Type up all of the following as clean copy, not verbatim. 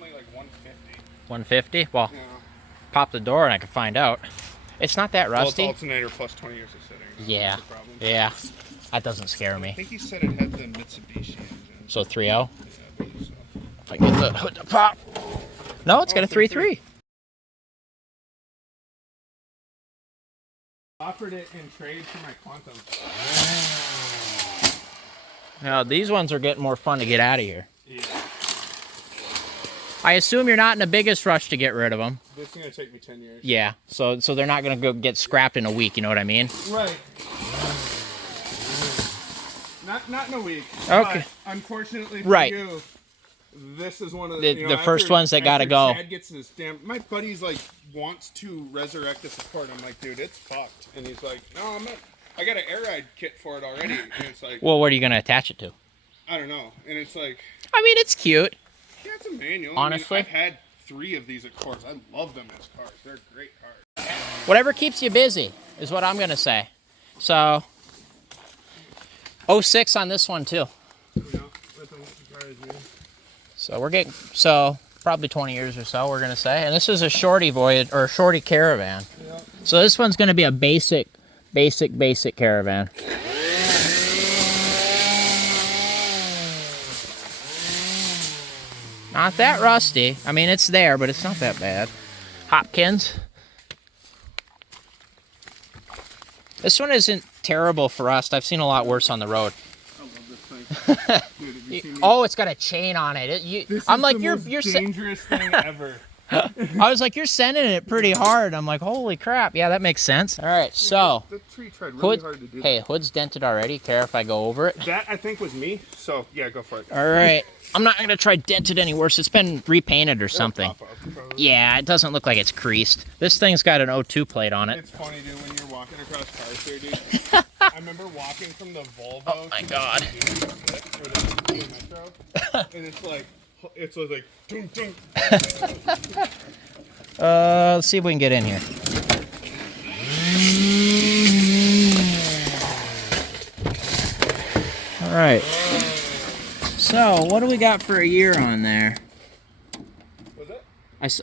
Only like 150. 150? Well, Yeah. pop the door and I can find out. It's not that rusty. Well, it's alternator plus 20 years of sitting. Yeah. That's the problem. Yeah. That doesn't scare me. I think he said it had the Mitsubishi engine. So 3.0? Yeah, I believe so. If I can get the hood to pop. No, it's got a 3.3. Offered it in trade for my Quantum. Now, these ones are getting more fun to get out of here. Yeah. I assume you're not in the biggest rush to get rid of them. This is going to take me 10 years. Yeah, so they're not going to go get scrapped in a week, you know what I mean? Right. Not in a week. Okay. But unfortunately for Right. you, this is one of the, The first ones that got to go. Chad gets this damn. My buddy's like wants to resurrect this Accord. I'm like, dude, it's fucked. And he's like, no, I'm not. I got an air ride kit for it already. And it's like, Well, what are you going to attach it to? I don't know. And it's like, I mean, it's cute. yeah, it's a manual. Honestly? I mean, I've had 3 of these Accords. I love them as cars. They're great cars. Whatever keeps you busy is what I'm going to say. So, 06 on this one, too. You know, that doesn't surprise me. So we're getting, probably 20 years or so, we're going to say. And this is a shorty Voyage, or shorty Caravan. Yeah. So this one's going to be a basic Caravan. Not that rusty. I mean, it's there, but it's not that bad. Hopkins. This one isn't terrible for rust. I've seen a lot worse on the road. I love this thing. Dude, have you seen me? Oh, it's got a chain on it. I'm like, you're dangerous thing ever. I was like, you're sending it pretty hard. I'm like, holy crap. Yeah, that makes sense. All right, so. The tree tried really hard to do Hey, that. hood's dented already. Care if I go over it? That, I think, was me. So, yeah, go for it. All right. I'm not going to try dent it any worse. It's been repainted or something. Yeah, it doesn't look like it's creased. This thing's got an 02 plate on it. It's funny, dude, when you're walking across cars there, dude. I remember walking from the Volvo Oh, my God. or the Metro, and it's like, dunk, dunk. Let's see if we can get in here. All right. So, what do we got for a year on there? Was it?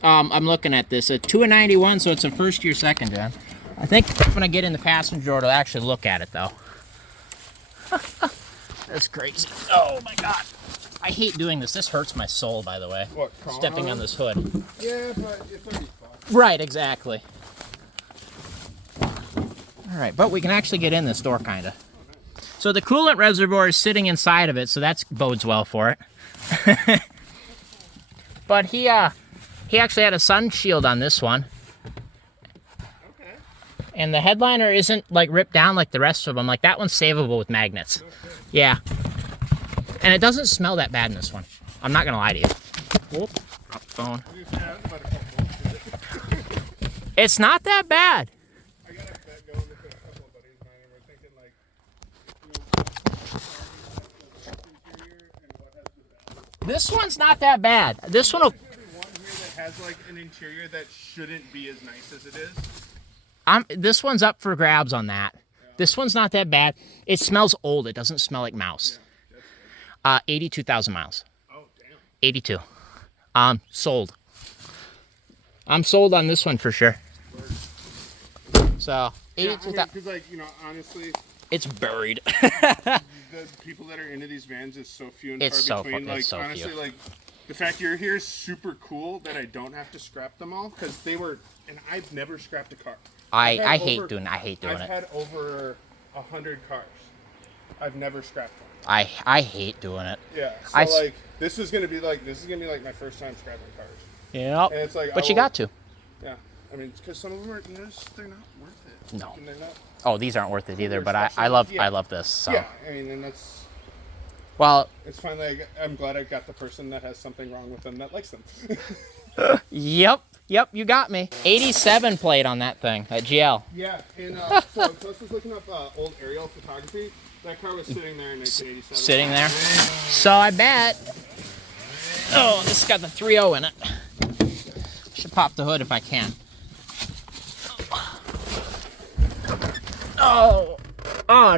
I'm looking at this. A 2 of 91, so it's a first year, second gen. I think when I get in the passenger door to actually look at it, though. That's crazy. Oh my God. I hate doing this. This hurts my soul, by the way. What, stepping on this hood. Yeah, but it's already fucked. Right, exactly. All right, but we can actually get in this door, kind of. So the coolant reservoir is sitting inside of it, so that bodes well for it. But he actually had a sun shield on this one. Okay. And the headliner isn't like ripped down like the rest of them. Like that one's savable with magnets. Yeah. And it doesn't smell that bad in this one. I'm not gonna lie to you. Whoop, drop the phone. It's not that bad. I got a bet going with a couple of buddies of mine, and we're thinking like, interior and what has the best. This one's not that bad. This one will. There's gonna be one here that has like an interior that shouldn't be as nice as it is. This one's up for grabs on that. Yeah. This one's not that bad. It smells old. It doesn't smell like mouse. Yeah, 82,000 miles. Oh, damn. 82. Sold. I'm sold on this one for sure. So, 82,000. Yeah, because like, you know, honestly, it's buried. the people that are into these vans is so few and far between. Like, so honestly, few. like, the fact you're here is super cool that I don't have to scrap them all, because they were, and I've never scrapped a car. I hate doing it. I've had over 100 cars. I've never scrapped one. I hate doing it. Yeah. So like this is gonna be like my first time scrapping cars. Yeah. And it's like, but you got to. Yeah. I mean, because some of them are, you know, they're not worth it. No. And they're not. Oh, these aren't worth it either. But I love this. So. Yeah. I mean, and that's. Well. It's finally. I'm glad I got the person that has something wrong with them that likes them. Yep. You got me. 87 plate on that thing, that GL. Yeah, and so I was looking up old aerial photography. That car was sitting there in 1987. Sitting there. So I bet. Oh, this has got the 3.0 in it. Should pop the hood if I can. Oh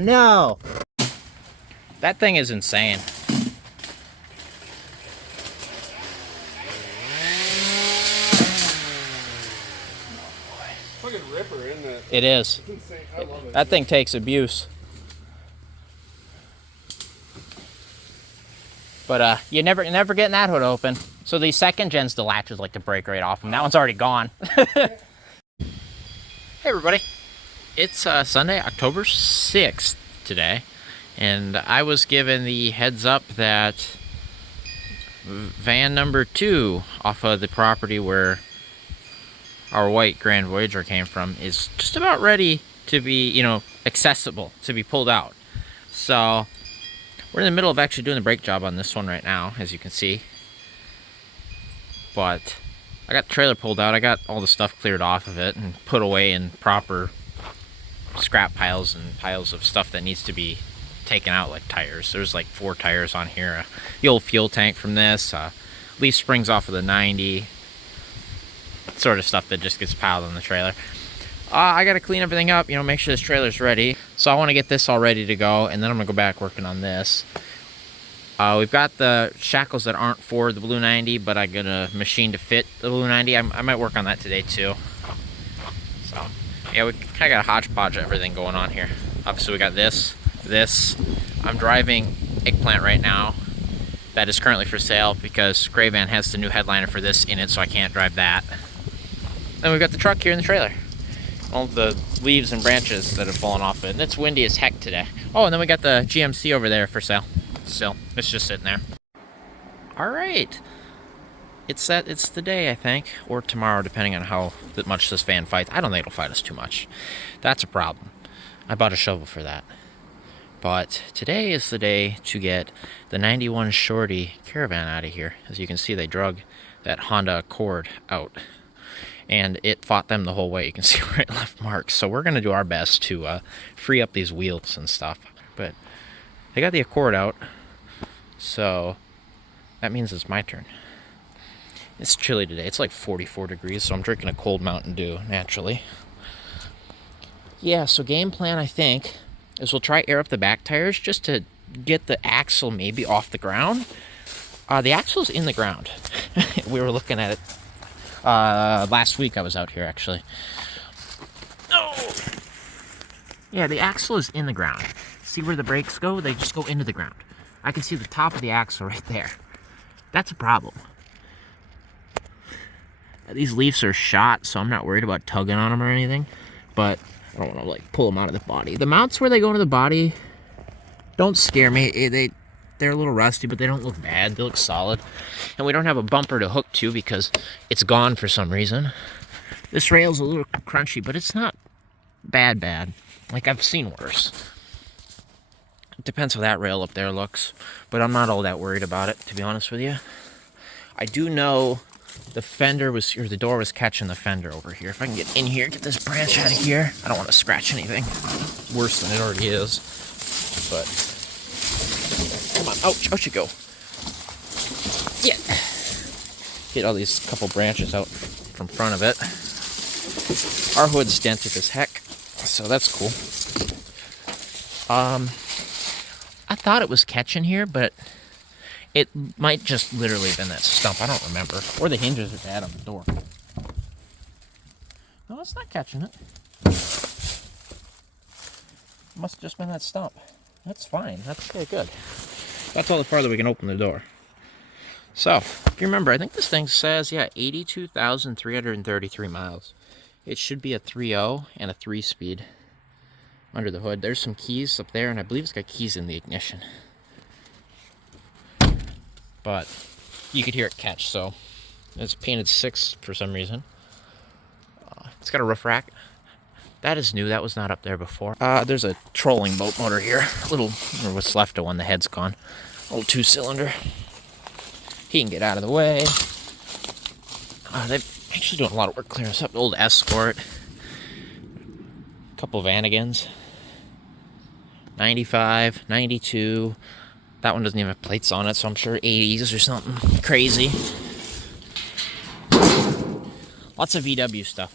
no. That thing is insane. It is. It's insane. I love it. That thing takes abuse. But you're never getting that hood open. So the second gens, the latches like to break right off them. That one's already gone. Hey everybody. It's Sunday, October 6th today. And I was given the heads up that van number 2 off of the property where our white Grand Voyager came from is just about ready to be, you know, accessible, to be pulled out. So we're in the middle of actually doing the brake job on this one right now, as you can see. But I got the trailer pulled out, I got all the stuff cleared off of it and put away in proper scrap piles and piles of stuff that needs to be taken out, like tires. There's like 4 tires on here, the old fuel tank from this, leaf springs off of the 90, sort of stuff that just gets piled on the trailer. I gotta clean everything up, you know, make sure this trailer's ready. So I want to get this all ready to go, and then I'm gonna go back working on this. We've got the shackles that aren't for the Blue 90, but I got a machine to fit the Blue 90. I might work on that today too. So yeah, we kind of got a hodgepodge of everything going on here. Obviously we got this. I'm driving Eggplant right now. That is currently for sale because Caravan has the new headliner for this in it, so I can't drive that. Then we've got the truck here in the trailer. All the leaves and branches that have fallen off it. And it's windy as heck today. Oh, and then we got the GMC over there for sale. Still, it's just sitting there. All right. It's the day, I think, or tomorrow, depending on how much this van fights. I don't think it'll fight us too much. That's a problem. I bought a shovel for that. But today is the day to get the 91 Shorty Caravan out of here. As you can see, they drug that Honda Accord out. And it fought them the whole way. You can see where it left marks. So we're going to do our best to free up these wheels and stuff. But they got the Accord out. So that means it's my turn. It's chilly today. It's like 44 degrees. So I'm drinking a cold Mountain Dew, naturally. Yeah, so game plan, I think, is we'll try air up the back tires just to get the axle maybe off the ground. The axle's in the ground. We were looking at it last week. I was out here actually. Oh, yeah, the axle is in the ground. See where the brakes go? They just go into the ground. I can see the top of the axle right there. That's a problem. These leaves are shot, so I'm not worried about tugging on them or anything, but I don't want to like pull them out of the body. The mounts where they go into the body don't scare me. They're a little rusty, but they don't look bad. They look solid. And we don't have a bumper to hook to because it's gone for some reason. This rail's a little crunchy, but it's not bad. Like, I've seen worse. It depends how that rail up there looks, but I'm not all that worried about it, to be honest with you. I do know the fender was, or the door was catching the fender over here. If I can get in here, get this branch out of here. I don't want to scratch anything worse than it already is, but come on, out you go. Yeah. Get all these couple branches out from front of it. Our hood's dented as heck, so that's cool. I thought it was catching here, but it might just literally have been that stump. I don't remember. Or the hinges are bad on the door. No, it's not catching it. Must have just been that stump. That's fine. That's okay, good. That's all the farther we can open the door. So, if you remember, I think this thing says, yeah, 82,333 miles. It should be a 3.0 and a 3-speed under the hood. There's some keys up there, and I believe it's got keys in the ignition. But you could hear it catch, so it's painted 6 for some reason. It's got a roof rack. That is new. That was not up there before. There's a trolling boat motor here. A little, or what's left of one. The head's gone. Old 2-cylinder. He can get out of the way. They're actually doing a lot of work clearing this up. Old Escort. A couple Vanagons. 95, 92. That one doesn't even have plates on it, so I'm sure 80s or something crazy. Lots of VW stuff.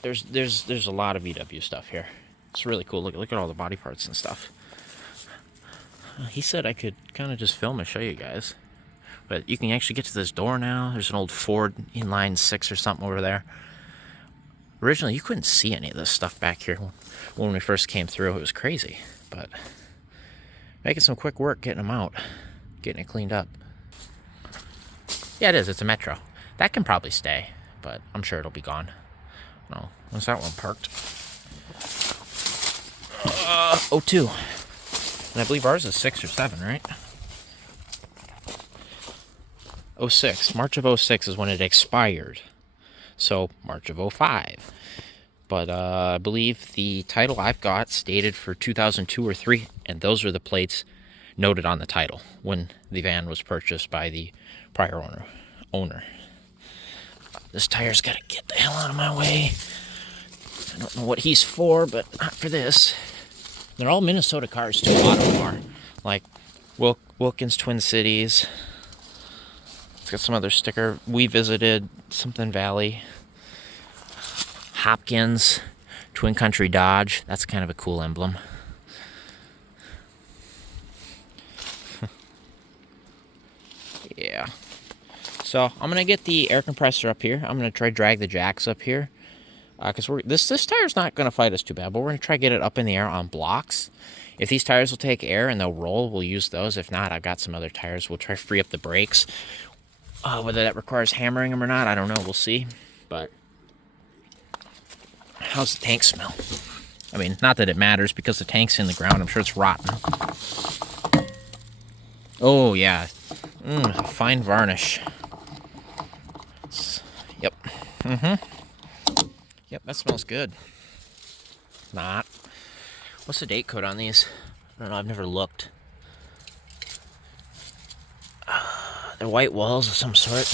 There's a lot of VW stuff here. It's really cool. Look at all the body parts and stuff. He said I could kind of just film and show you guys. But you can actually get to this door now. There's an old Ford inline 6 or something over there. Originally, you couldn't see any of this stuff back here when we first came through. It was crazy, but making some quick work getting them out, getting it cleaned up. Yeah, it is. It's a Metro. That can probably stay, but I'm sure it'll be gone. No, when's that one parked? 02. And I believe ours is 6 or 7, right? 06. March of 06 is when it expired. So, March of 05. But I believe the title I've got stated for 2002 or 3, and those are the plates noted on the title when the van was purchased by the prior owner. This tire's got to get the hell out of my way. I don't know what he's for, but not for this. They're all Minnesota cars, too. A lot of them are. Like Wilkins Twin Cities. It's got some other sticker. We visited something Valley. Hopkins. Twin Country Dodge. That's kind of a cool emblem. Yeah. So I'm going to get the air compressor up here. I'm going to try to drag the jacks up here. Because this tire's not going to fight us too bad, but we're going to try to get it up in the air on blocks. If these tires will take air and they'll roll, we'll use those. If not, I've got some other tires. We'll try to free up the brakes. Whether that requires hammering them or not, I don't know. We'll see. But how's the tank smell? I mean, not that it matters because the tank's in the ground. I'm sure it's rotten. Oh, yeah. Fine varnish. Yep. Yep, that smells good. Not. What's the date code on these? I don't know, I've never looked. They're white walls of some sort.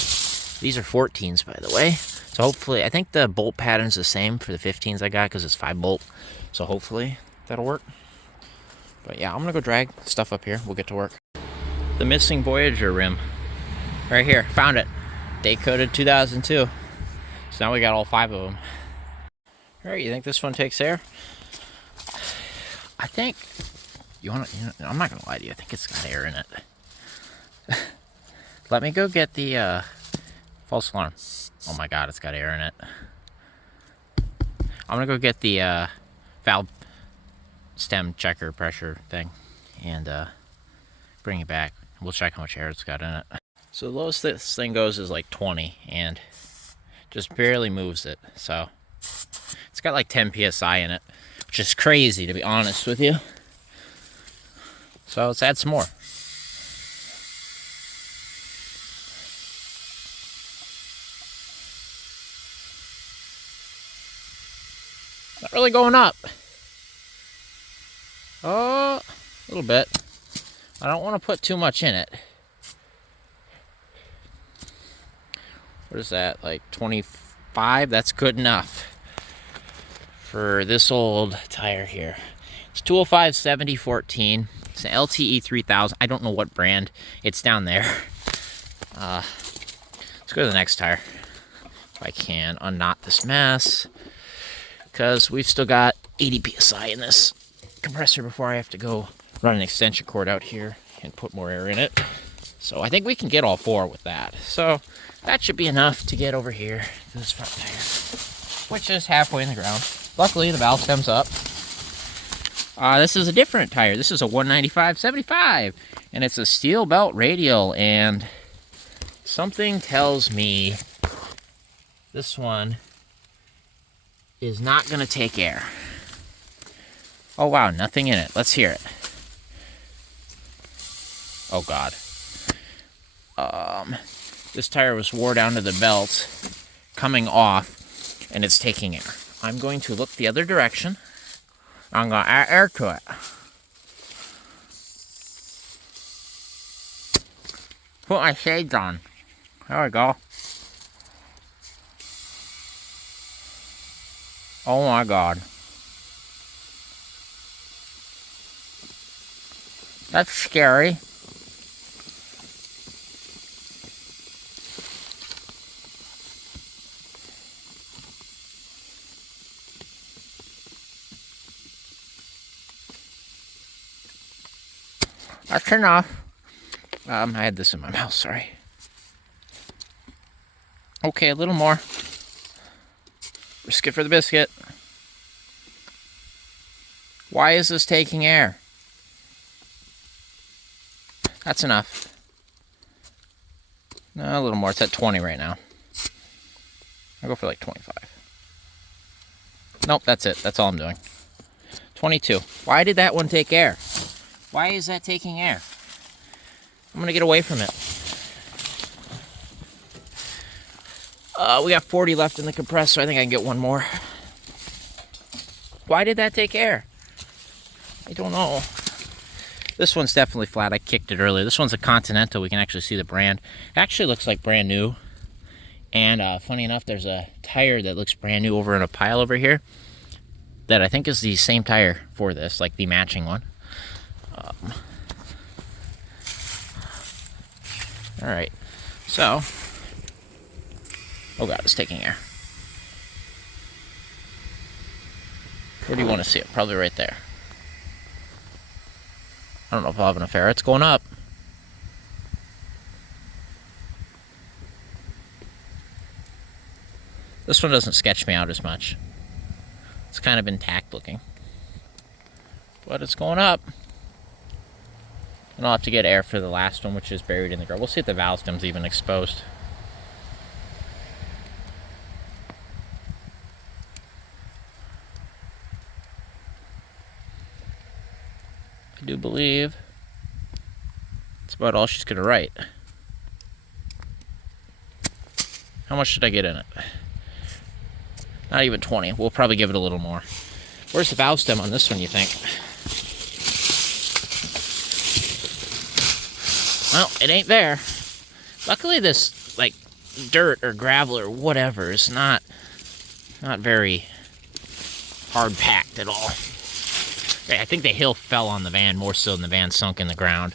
These are 14s, by the way. So hopefully, I think the bolt pattern's the same for the 15s I got because it's 5-bolt. So hopefully that'll work. But yeah, I'm going to go drag stuff up here. We'll get to work. The missing Voyager rim. Right here. Found it. Date coded 2002. So now we got all 5 of them. Alright, you think this one takes air? I think I'm not gonna lie to you, I think it's got air in it. Let me go get the false alarm. Oh my god, it's got air in it. I'm gonna go get the valve stem checker pressure thing and bring it back. We'll check how much air it's got in it. So the lowest this thing goes is like 20 and just barely moves it. So it's got like 10 psi in it, which is crazy to be honest with you. So let's add some more. Not really going up. Oh, a little bit. I don't want to put too much in it. What is that, like 25? That's good enough for this old tire here. It's 205/70/14. It's an LTE 3000. I don't know what brand. It's down there. Let's go to the next tire. If I can unknot this mess. Because we've still got 80 psi in this compressor before I have to go run an extension cord out here and put more air in it. So I think we can get all 4 with that. So that should be enough to get over here to this front tire, which is halfway in the ground. Luckily, the valve stem's up. This is a different tire. This is a 195/75, and it's a steel belt radial, and something tells me this one is not going to take air. Oh, wow, nothing in it. Let's hear it. Oh, God. This tire was wore down to the belt, coming off, and it's taking air. I'm going to look the other direction. I'm going to add air to it. Put my shades on. There we go. Oh my God. That's scary. That's enough. I had this in my mouth, sorry. Okay, a little more. Risk it for the biscuit. Why is this taking air? That's enough. No, a little more. It's at 20 right now. I'll go for like 25. Nope, that's it. That's all I'm doing. 22. Why did that one take air? Why is that taking air? I'm going to get away from it. We got 40 left in the compressor. I think I can get one more. Why did that take air? I don't know. This one's definitely flat. I kicked it earlier. This one's a Continental. We can actually see the brand. It actually looks like brand new. And funny enough, there's a tire that looks brand new over in a pile over here that I think is the same tire for this, like the matching one. All right, so, oh God, it's taking air. Where do you want to see it? Probably right there. I don't know if I'll have enough air. It's going up. This one doesn't sketch me out as much. It's kind of intact looking. But it's going up. And I'll have to get air for the last one, which is buried in the ground. We'll see if the valve stem's even exposed. I do believe it's about all she's going to write. How much should I get in it? Not even 20. We'll probably give it a little more. Where's the valve stem on this one, you think? Well, it ain't there. Luckily this, like, dirt or gravel or whatever is not very hard packed at all. I think the hill fell on the van more so than the van sunk in the ground.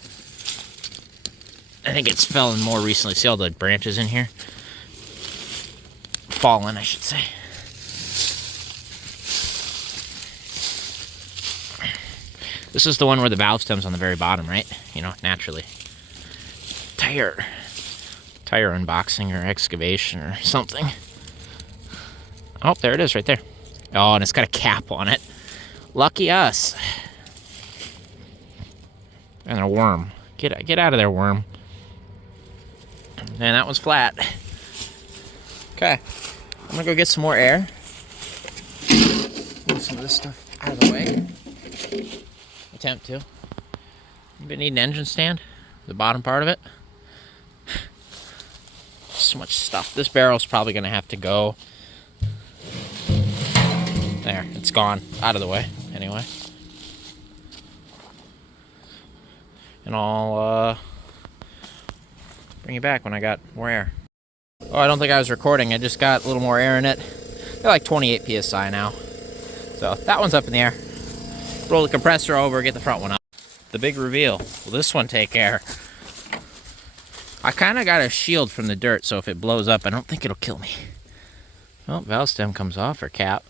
I think it's fallen more recently. See all the branches in here? Fallen, I should say. This is the one where the valve stem's on the very bottom, right? You know, naturally. Tire unboxing or excavation or something. Oh, there it is right there. Oh, and it's got a cap on it. Lucky us. And a worm. Get out of there, worm. And that one's flat. Okay. I'm gonna go get some more air. Move some of this stuff out of the way. Attempt to. Anybody need an engine stand? The bottom part of it. So much stuff. This barrel's probably gonna have to go. There, it's gone. Out of the way, anyway. And I'll bring you back when I got more air. Oh, I don't think I was recording. I just got a little more air in it. They're like 28 PSI now. So that one's up in the air. Roll the compressor over, get the front one up. The big reveal. Will this one take air? I kind of got a shield from the dirt, so if it blows up, I don't think it'll kill me. Oh, valve stem comes off, or cap.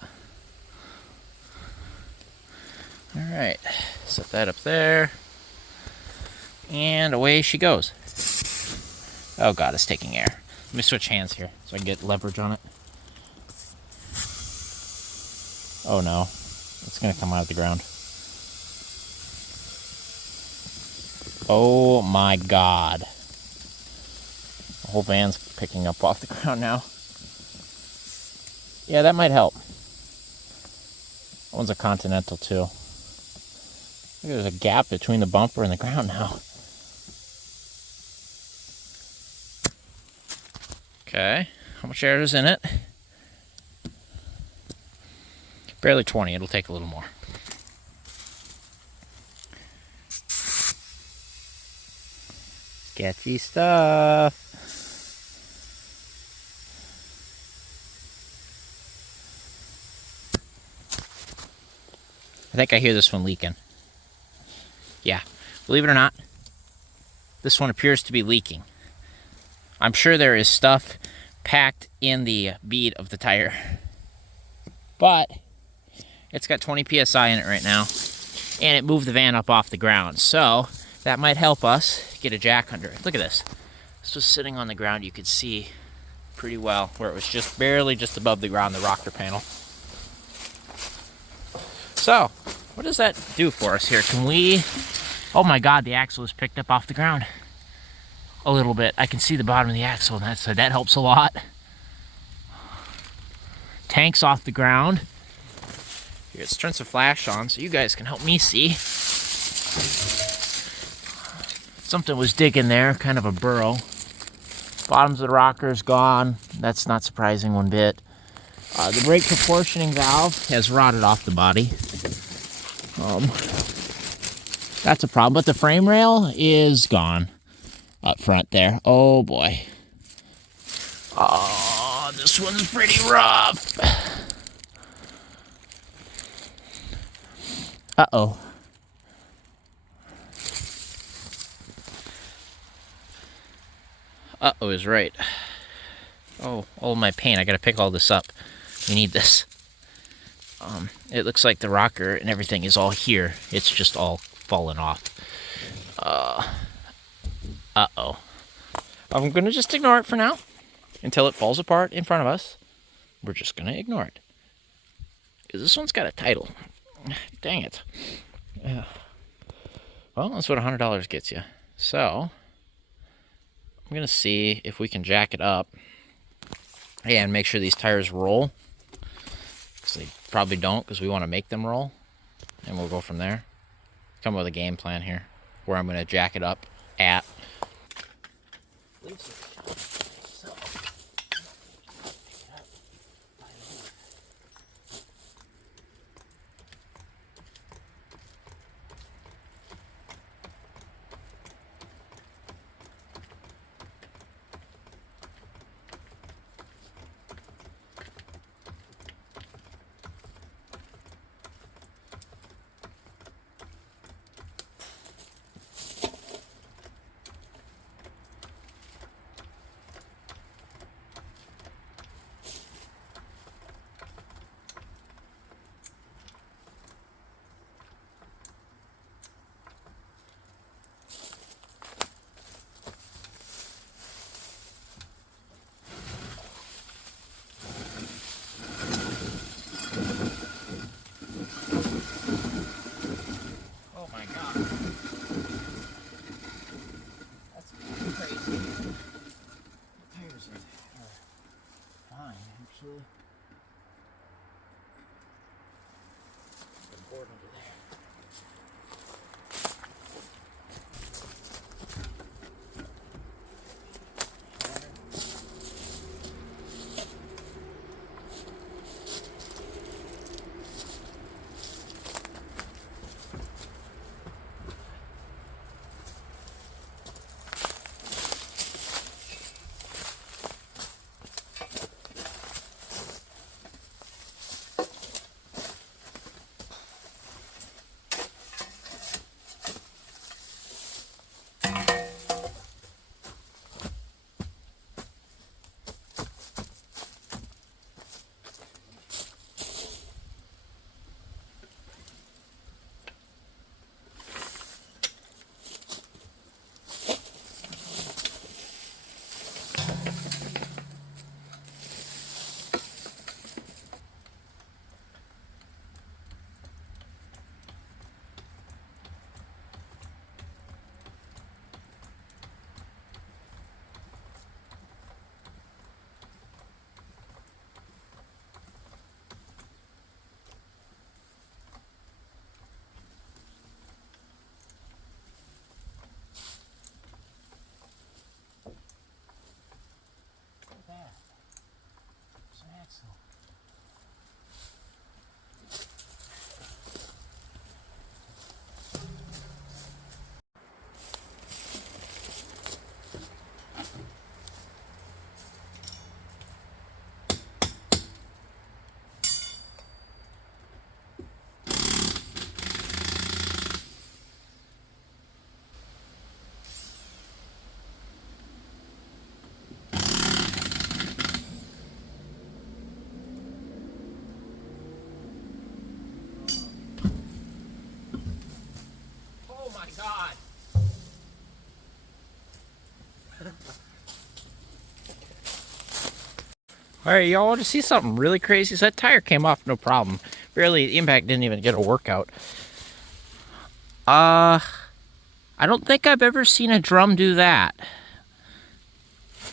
Alright, set that up there. And away she goes. Oh God, it's taking air. Let me switch hands here so I can get leverage on it. Oh no, it's gonna come out of the ground. Oh my God. The whole van's picking up off the ground now. Yeah, that might help. That one's a Continental too. Look, there's a gap between the bumper and the ground now. Okay, how much air is in it? Barely 20, it'll take a little more. Sketchy stuff. I think I hear this one leaking. Yeah, believe it or not, this one appears to be leaking. I'm sure there is stuff packed in the bead of the tire, but it's got 20 PSI in it right now, and it moved the van up off the ground, so that might help us get a jack under it. Look at this. This was sitting on the ground. You could see pretty well, where it was just barely just above the ground, the rocker panel. So, what does that do for us here? Can we... Oh my God, the axle is picked up off the ground. A little bit. I can see the bottom of the axle, and that helps a lot. Tank's off the ground. Here, let's turn some flash on so you guys can help me see. Something was digging there, kind of a burrow. Bottoms of the rocker's gone. That's not surprising one bit. The brake proportioning valve has rotted off the body. That's a problem, but the frame rail is gone up front there. Oh boy. Oh, this one's pretty rough. Uh-oh. Uh-oh is right. Oh, all my paint. I gotta pick all this up. We need this. It looks like the rocker and everything is all here. It's just all fallen off. Uh-oh. I'm gonna just ignore it for now. Until it falls apart in front of us. We're just gonna ignore it. This one's got a title. Dang it. Well, that's what $100 gets you. So, I'm gonna see if we can jack it up. Yeah, and make sure these tires roll. Because they probably don't, because we want to make them roll. And we'll go from there. Come up with a game plan here. Where I'm gonna jack it up at. God. All right, y'all want to see something really crazy? So that tire came off no problem. Barely, the impact didn't even get a workout. I don't think I've ever seen a drum do that.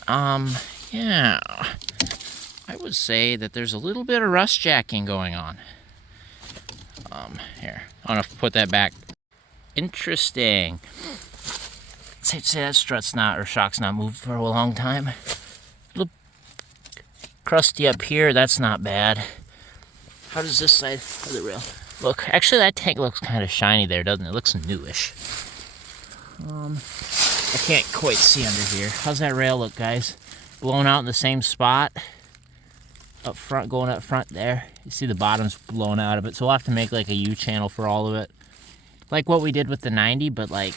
Yeah. I would say that there's a little bit of rust jacking going on. Here, I'm gonna put that back. Interesting. Safe to say that strut's not, or shock's not moved for a long time. Little crusty up here, that's not bad. How does this side of the rail look? Actually, that tank looks kind of shiny there, doesn't it? It looks newish. I can't quite see under here. How's that rail look, guys? Blown out in the same spot. Up front, going up front there. You see the bottom's blown out of it, so we'll have to make like a U-channel for all of it. Like what we did with the 90, but like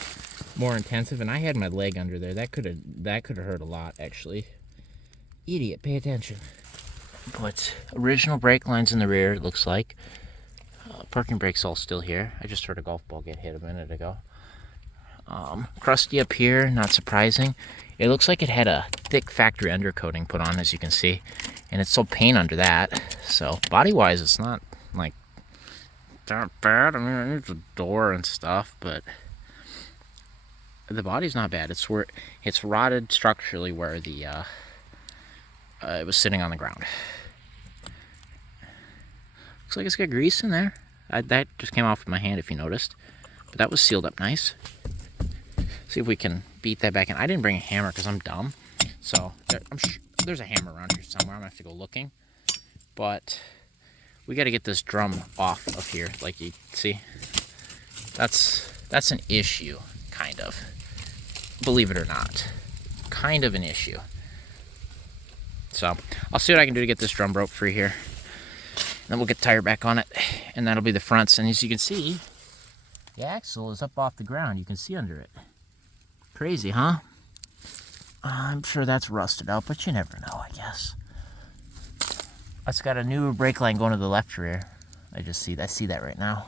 more intensive. And I had my leg under there. That could have hurt a lot, actually. Idiot, pay attention. But original brake lines in the rear, it looks like. Parking brake's all still here. I just heard a golf ball get hit a minute ago. Crusty up here, not surprising. It looks like it had a thick factory undercoating put on, as you can see. And it's still paint under that. So body-wise, it's not like that bad. I mean, it needs a door and stuff, but the body's not bad. It's where it's rotted structurally where the it was sitting on the ground. Looks like it's got grease in there. That just came off with my hand, if you noticed. But that was sealed up nice. See if we can beat that back in. I didn't bring a hammer because I'm dumb. So I'm sure there's a hammer around here somewhere. I'm gonna have to go looking. But we got to get this drum off of here. Like you see, that's an issue, kind of. Believe it or not, kind of an issue. So I'll see what I can do to get this drum broke free here. Then we'll get the tire back on it, and that'll be the fronts. And as you can see, the axle is up off the ground. You can see under it. Crazy, huh? I'm sure that's rusted out, but you never know, I guess. It's got a new brake line going to the left rear. I see that right now.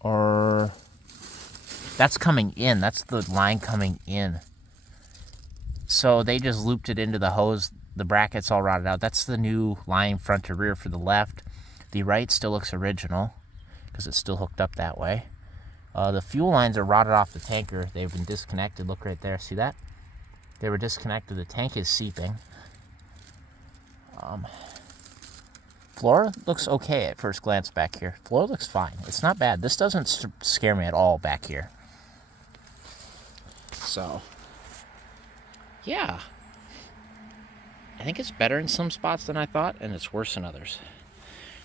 Or that's coming in. That's the line coming in. So they just looped it into the hose. The bracket's all rotted out. That's the new line front to rear for the left. The right still looks original because it's still hooked up that way. The fuel lines are rotted off the tanker. They've been disconnected. Look right there. See that? They were disconnected. The tank is seeping. Floor looks okay at first glance back here. Floor looks fine. It's not bad. This doesn't scare me at all back here. So, yeah. I think it's better in some spots than I thought, and it's worse in others.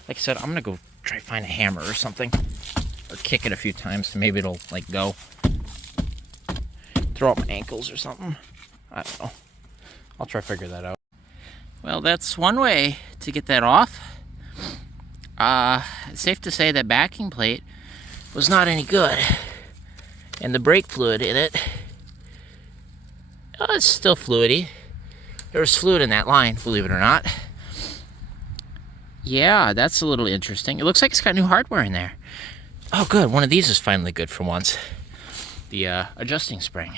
Like I said, I'm going to go try to find a hammer or something. Or kick it a few times, maybe it'll, like, go. Throw up my ankles or something. I don't know. I'll try to figure that out. Well, that's one way to get that off. It's safe to say that backing plate was not any good. And the brake fluid in it, it's still fluidy. There was fluid in that line, believe it or not. Yeah, that's a little interesting. It looks like it's got new hardware in there. Oh, good. One of these is finally good for once. The adjusting spring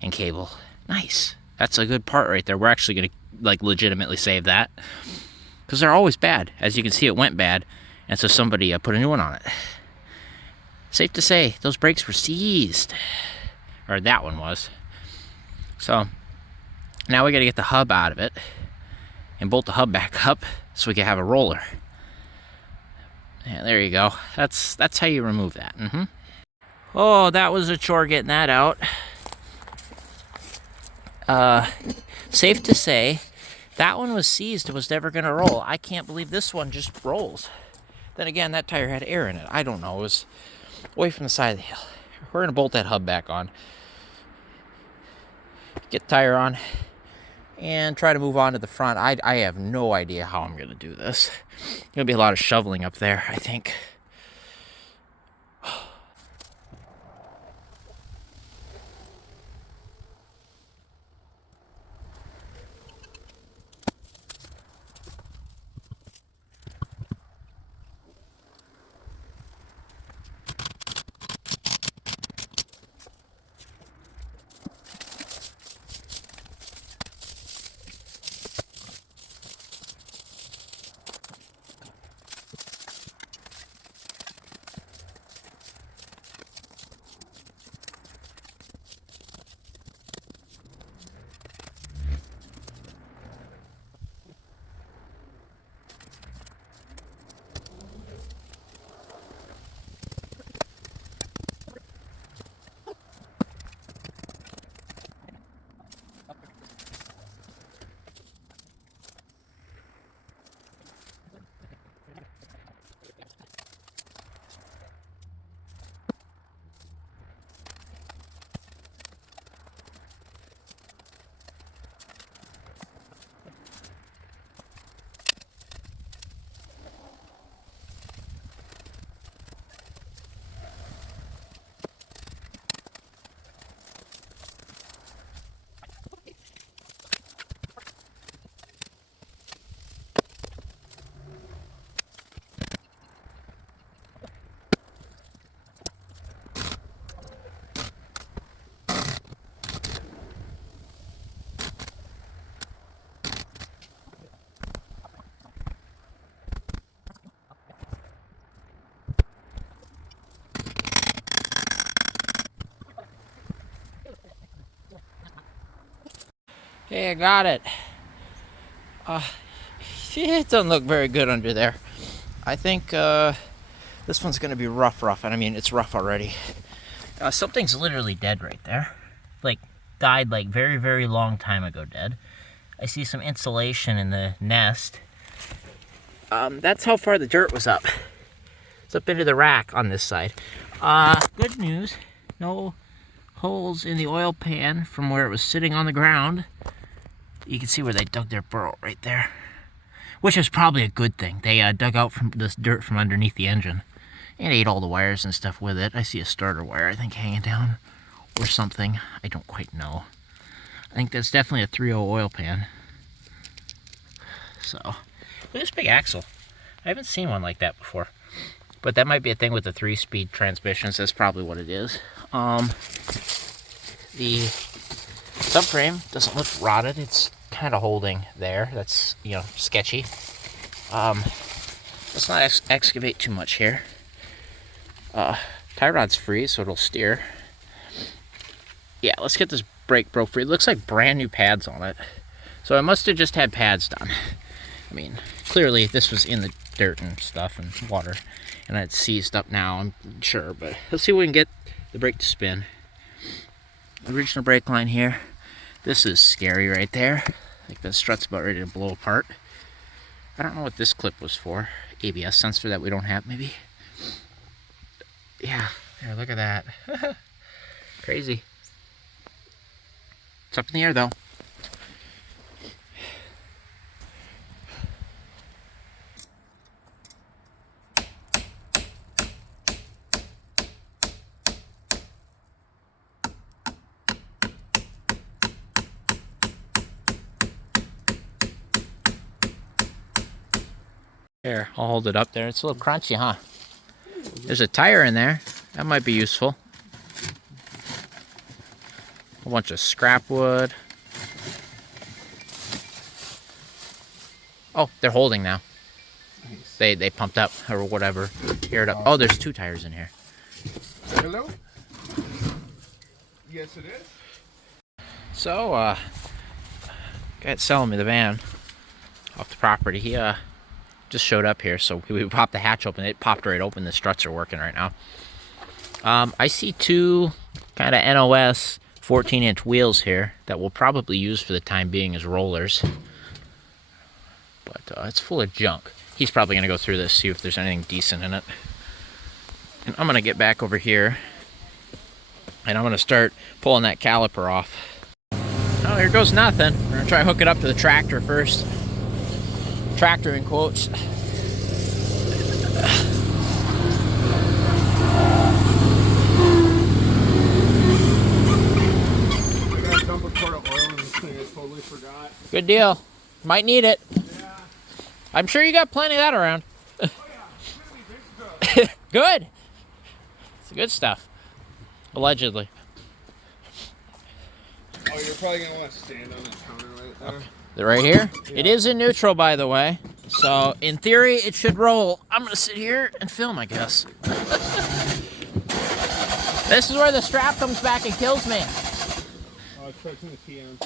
and cable. Nice. That's a good part right there. We're actually going to, like, legitimately save that. Because they're always bad. As you can see, it went bad. And so somebody put a new one on it. Safe to say, those brakes were seized. Or that one was. So, now we got to get the hub out of it. And bolt the hub back up so we can have a roller. Yeah, there you go. That's how you remove that. Oh, that was a chore getting that out. Safe to say, that one was seized. It was never going to roll. I can't believe this one just rolls. Then again, that tire had air in it. I don't know. It was away from the side of the hill. We're going to bolt that hub back on. Get the tire on. And try to move on to the front. I have no idea how I'm going to do this. Going to be a lot of shoveling up there, I think. Hey, I got it. It doesn't look very good under there. I think this one's gonna be rough. And I mean, it's rough already. Something's literally dead right there. Like, died like very, very long time ago dead. I see some insulation in the nest. That's how far the dirt was up. It's up into the rack on this side. Good news, no holes in the oil pan from where it was sitting on the ground. You can see where they dug their burrow right there, which is probably a good thing. They dug out from this dirt from underneath the engine and ate all the wires and stuff with it. I see a starter wire, I think, hanging down or something. I don't quite know. I think that's definitely a 3.0 oil pan. So, look at this big axle. I haven't seen one like that before. But that might be a thing with the 3-speed transmissions. That's probably what it is. The subframe doesn't look rotted. It's kind of holding there. That's, you know, sketchy. Let's not excavate too much here. Tie rod's free, so it'll steer. Yeah, let's get this brake broke free. It looks like brand new pads on it. So I must have just had pads done. I mean, clearly this was in the dirt and stuff and water. And it's seized up now, I'm sure. But let's see if we can get the brake to spin. Original brake line here. This is scary right there. Like the strut's about ready to blow apart. I don't know what this clip was for. ABS sensor that we don't have, maybe. Yeah, there, look at that. Crazy. It's up in the air though. Here, I'll hold it up there. It's a little crunchy, huh? There's a tire in there. That might be useful. A bunch of scrap wood. Oh, they're holding now. Nice. They pumped up or whatever. Aired up. Oh, there's 2 tires in here. Hello? Yes, it is. So, guy's selling me the van off the property. He just showed up here, so we popped the hatch open. It popped right open. The struts are working right now. I see 2 kind of NOS 14-inch wheels here that we'll probably use for the time being as rollers. But it's full of junk. He's probably going to go through this, see if there's anything decent in it. And I'm going to get back over here, and I'm going to start pulling that caliper off. Oh, here goes nothing. We're going to try to hook it up to the tractor first. Tractor in quotes. Totally forgot. Good deal. Might need it. Yeah. I'm sure you got plenty of that around. Oh yeah, Good. It's good stuff. Allegedly. Oh, you're probably gonna want to stand on that counter right there. Okay. They're right here. Yeah. It is in neutral, by the way. So in theory, it should roll. I'm gonna sit here and film, I guess. This is where the strap comes back and kills me. Try to the key on.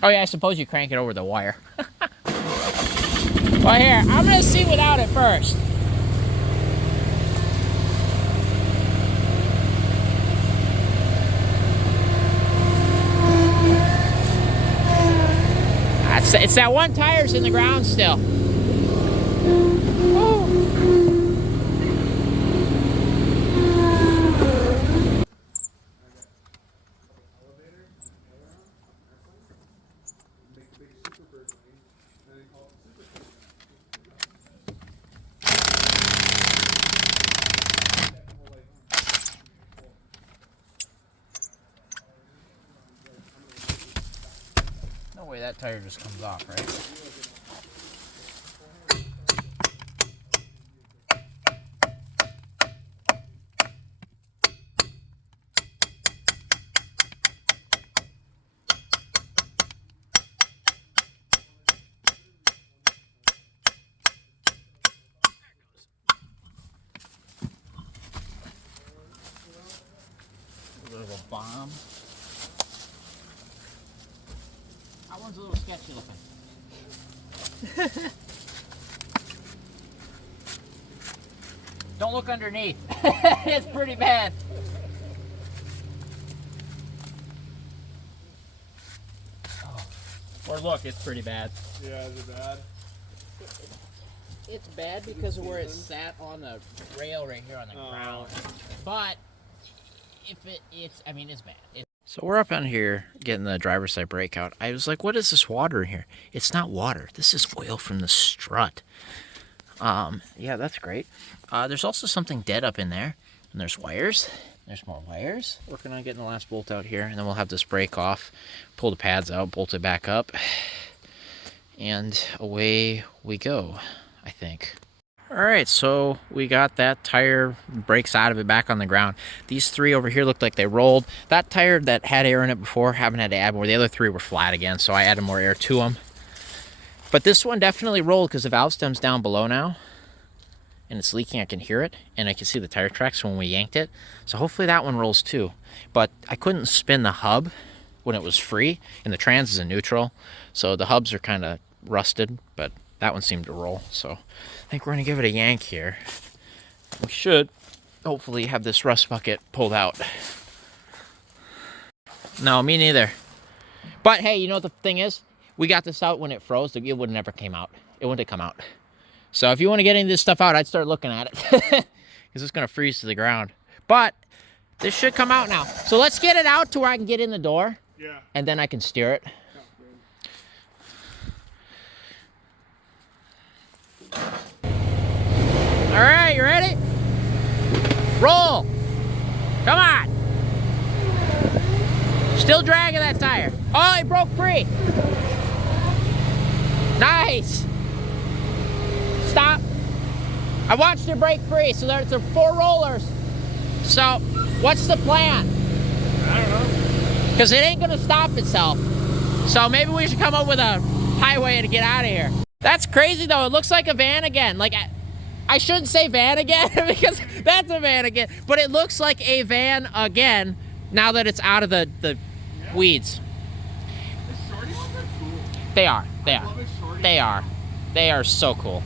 Oh yeah, I suppose you crank it over the wire. Well, here, I'm gonna see without it first. It's that one tire's in the ground still. No way that tire just comes off, right? A little bomb. one's a little sketchy looking. Don't look underneath. It's pretty bad. Oh. Or look, it's pretty bad. Yeah, is it bad? It's bad because of where it sat on the rail right here on the ground. But if it's bad. So we're up on here getting the driver's side brake out. I was like, what is this water in here? It's not water. This is oil from the strut. Yeah, that's great. There's also something dead up in there. And there's wires. There's more wires. Working on getting the last bolt out here. And then we'll have this brake off. Pull the pads out, bolt it back up. And away we go, I think. Alright, so we got that tire brakes out of it back on the ground. These three over here looked like they rolled. That tire that had air in it before, haven't had to add more. The other three were flat again, so I added more air to them. But this one definitely rolled because the valve stem's down below now. And it's leaking, I can hear it. And I can see the tire tracks when we yanked it. So hopefully that one rolls too. But I couldn't spin the hub when it was free. And the trans is in neutral. So the hubs are kind of rusted, but that one seemed to roll. So I think we're going to give it a yank here. We should hopefully have this rust bucket pulled out. No, me neither. But hey, you know what the thing is? We got this out when it froze. It would have never came out. It wouldn't have come out. So if you want to get any of this stuff out, I'd start looking at it. Because it's going to freeze to the ground. But this should come out now. So let's get it out to where I can get in the door. Yeah. And then I can steer it. All right, you ready? Roll. Come on. Still dragging that tire. Oh, it broke free. Nice. Stop. I watched it break free, so there's 4 rollers. So, what's the plan? I don't know. Because it ain't gonna stop itself. So maybe we should come up with a highway to get out of here. That's crazy though, it looks like a van again. Like, I shouldn't say van again because that's a van again. But it looks like a van again now that it's out of the weeds. The shorty ones are cool. They are. I love a shorty. They are. They are so cool.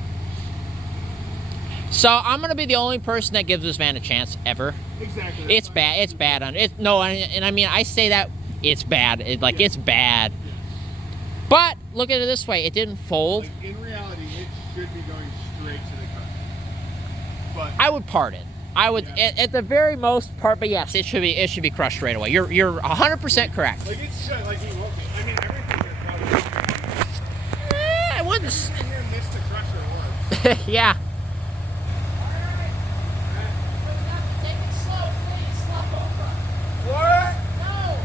So I'm gonna be the only person that gives this van a chance ever. Exactly. It's bad. It's bad on it. No, and I mean I say that it's bad. It's bad. But look at it this way: it didn't fold. Like, in reality, it should be going straight to the car. But I would part it. I would at the very most part. But yes, it should be crushed right away. You're 100% correct. like it should. Like he won't. I mean, everything here probably. I wouldn't. Everything here missed the crusher or. Yeah. What? No.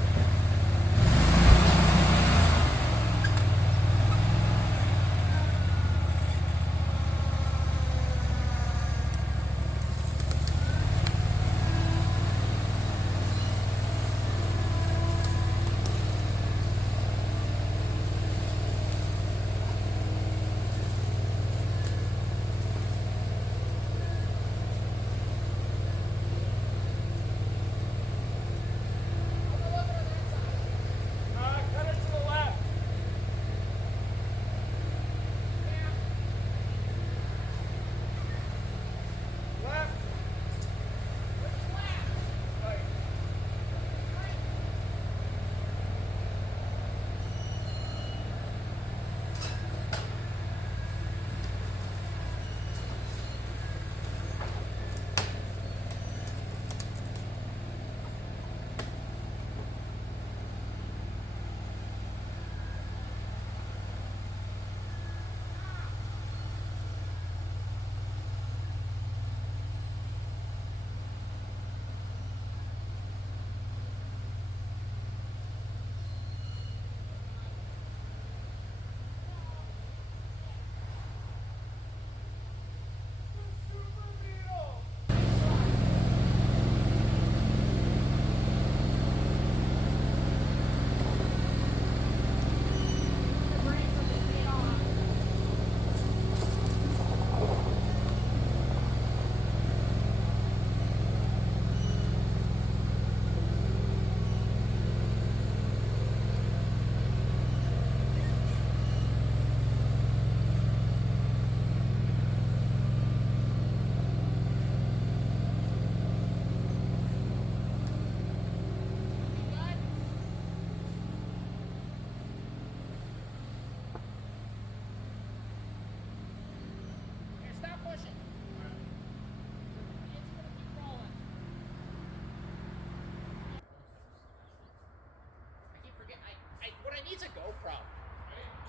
GoPro.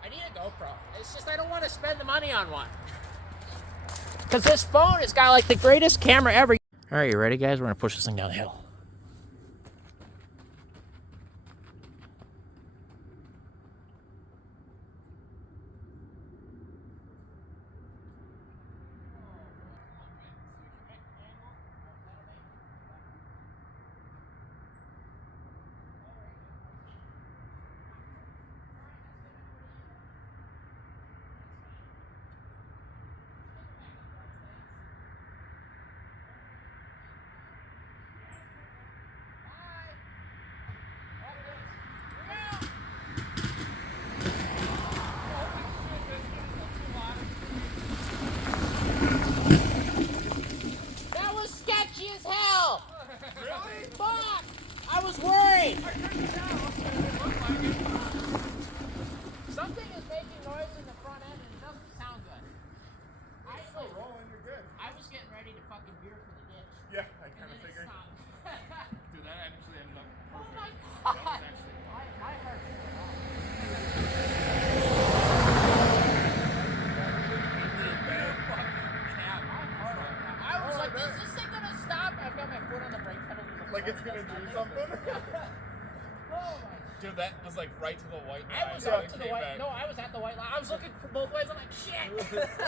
I need a GoPro. It's just I don't want to spend the money on one. Because this phone has got like the greatest camera ever. All right, you ready, guys? We're going to push this thing down the hill. That was sketchy as hell! Really? Fuck! I was worried! Something is making noise in the front end and it doesn't sound good. Still rolling, you're good. I was getting ready to fucking veer for the ditch. Yeah, I kind of figured. Dude, that actually ended up Oh perfect. my That god! was actually My heart. I was like, is this thing gonna stop? I've got my foot on the brake pedal. Like it's gonna do something? Oh my. Dude, that was like right to the white line. I was up to the white. No, I was at the white line. I was looking for both ways. I'm like, shit.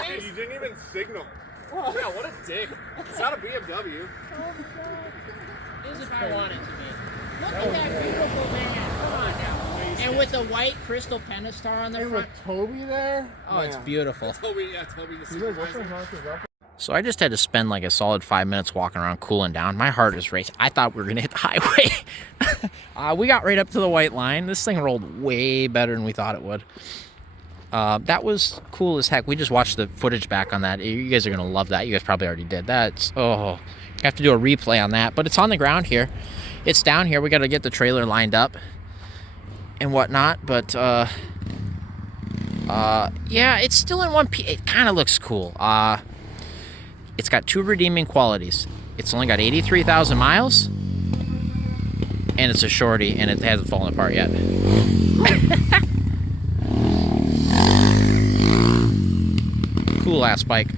Dude, you didn't even signal. Yeah, what a dick. It's not a BMW. This is if I want it to be. Look at that beautiful van. Come on now. And with the white crystal Pentastar on the front. Toby there? Oh, it's beautiful. Toby the supervisor. So I just had to spend like a solid 5 minutes walking around cooling down. My heart is racing. I thought we were gonna hit the highway. We got right up to the white line. This thing rolled way better than we thought it would. That was cool as heck. We just watched the footage back on that. You guys are gonna love that. You guys probably already did. That's, oh, I have to do a replay on that. But it's on the ground here. It's down here. We got to get the trailer lined up and whatnot. But yeah, it's still in one piece. It kind of looks cool. It's got two redeeming qualities. It's only got 83,000 miles, and it's a shorty, and it hasn't fallen apart yet. Cool ass bike.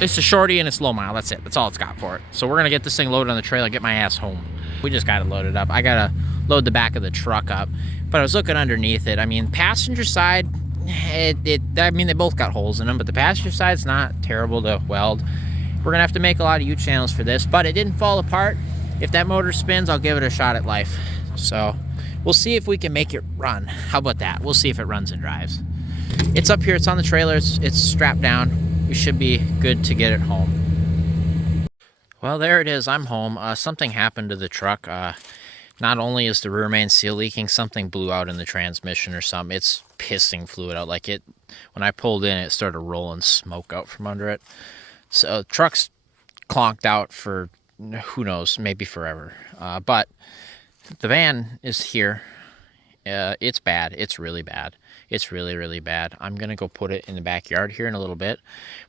It's a shorty and it's low mile. That's it. That's all it's got for it. So we're gonna get this thing loaded on the trailer, get my ass home. We just got it loaded up. I gotta load the back of the truck up, but I was looking underneath it. I mean, passenger side, I mean, they both got holes in them, but the passenger side's not terrible to weld. We're gonna have to make a lot of U-channels for this, but it didn't fall apart. If that motor spins, I'll give it a shot at life. So we'll see if we can make it run. How about that? We'll see if it runs and drives. It's up here, it's on the trailer, it's strapped down. We should be good to get it home. Well, there it is, I'm home. Something happened to the truck. Not only is the rear main seal leaking, something blew out in the transmission or something. It's pissing fluid out. Like it, when I pulled in, it started rolling smoke out from under it. So truck's clonked out for who knows, maybe forever. But the van is here. It's bad. It's really bad. It's really, really bad. I'm going to go put it in the backyard here in a little bit.